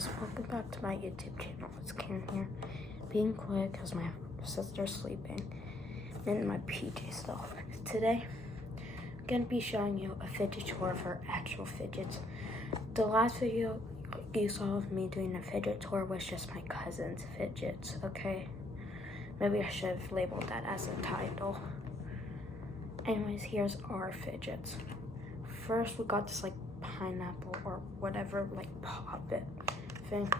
guys, welcome back to my YouTube channel. It's Karen here, being quiet because my sister's sleeping in my PJ still. Today, I'm going to be showing you a fidget tour for actual fidgets. The last video you saw of me doing a fidget tour was just my cousin's fidgets, okay? Maybe I should have labeled that as a title. Anyways, here's our fidgets. First, we got this like pineapple or whatever, like pop-it thing.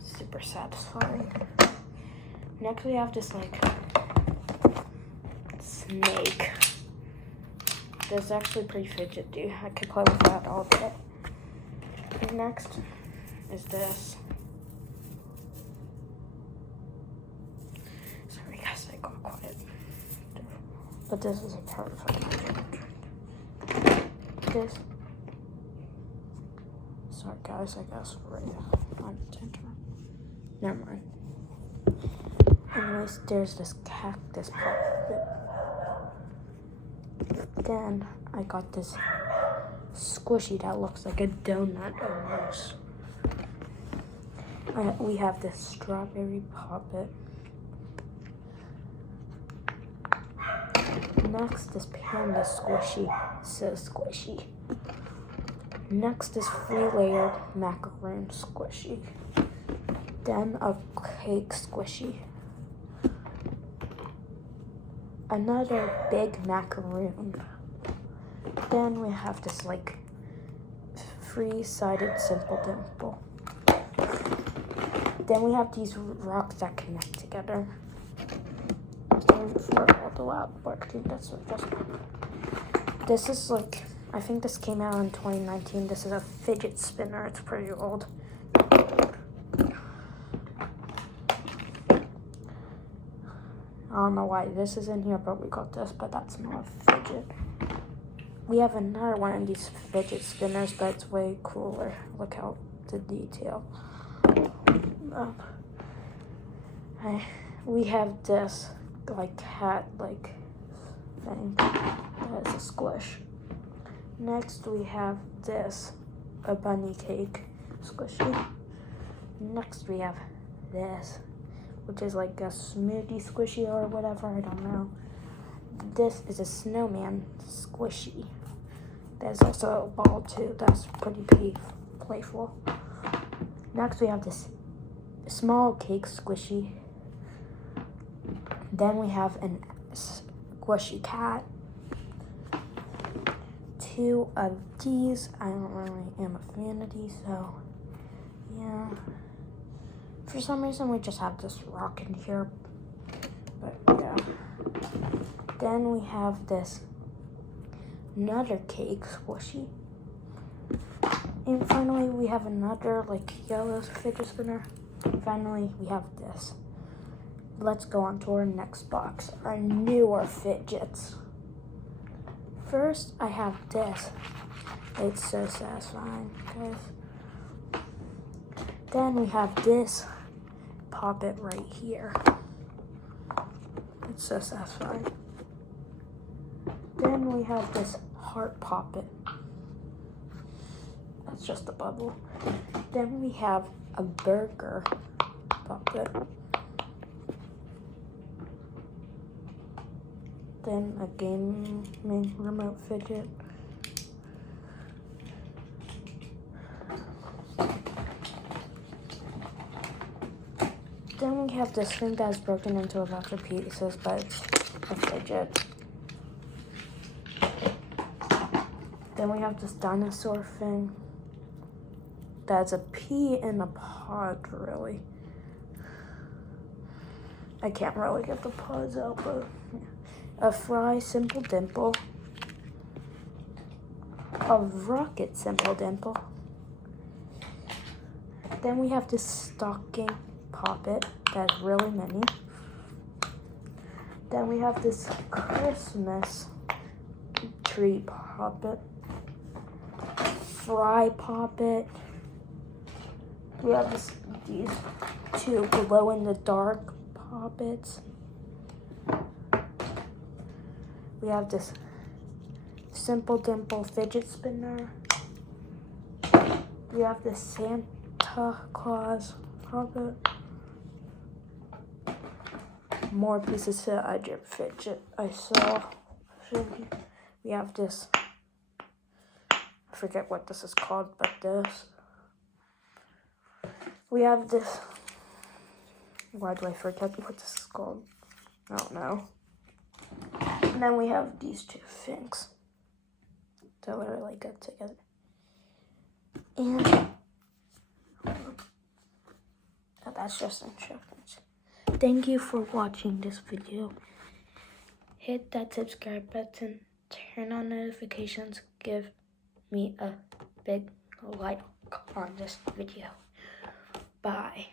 Super satisfying. Next, we have this like snake. This is actually pretty fidgety. I could play with that all day. Next is this. Sorry guys, I got quiet. But this is a perfect magic. This. Sorry guys, I guess we're on attention. Never mind. Anyways, there's this cactus pop. Then I got this squishy that looks like a donut almost. We have this strawberry poppet. Next is panda squishy, so squishy. Next is 3-layered macaroon squishy. Then a cake squishy. Another big macaroon. Then we have this like 3-sided simple dimple. Then we have these rocks that connect together. Sorry for all the loud barking. That's just. This is like, I think this came out in 2019. This is a fidget spinner. It's pretty old. I don't know why this is in here, but we got this, but that's not a fidget. We have another one of these fidget spinners, but it's way cooler. Look how the detail. We have this like cat like thing. That is a squish. Next we have this, a bunny cake squishy. Next we have this, which is like a smoothie squishy or whatever, I don't know. This is a snowman squishy. There's also a ball too, that's pretty playful. Next we have this small cake squishy. Then we have an squishy cat. 2 of these. I don't really am a fan of these, so yeah. For some reason we just have this rock in here, but yeah. Then we have this another cake squishy. And finally we have another like yellow fidget spinner. And finally we have this. Let's go on to our next box, our newer fidgets. First, I have this. It's so satisfying, guys. Then we have this poppet right here. It's so satisfying. Then we have this heart poppet. That's just a bubble. Then we have a burger poppet. Then a gaming remote fidget. Then we have this thing that's broken into a bunch of pieces, but it's a fidget. Then we have this dinosaur thing. That's a pea in a pod, really. I can't really get the pods out, but yeah. A fry simple dimple. A rocket simple dimple. Then we have this stocking poppet that's really mini. Then we have this Christmas tree poppet. Fry poppet. We have these 2 glow in the dark poppets. We have this simple dimple fidget spinner. We have this Santa Santa Claus puppet. More pieces to Egypt Fidget I saw. We have this. I forget what this is called, but this. We have this. Why do I forget what this is called? I don't know. And then we have these two things. They're really good together. And that's just instructions. Thank you for watching this video. Hit that subscribe button, turn on notifications, give me a big like on this video. Bye.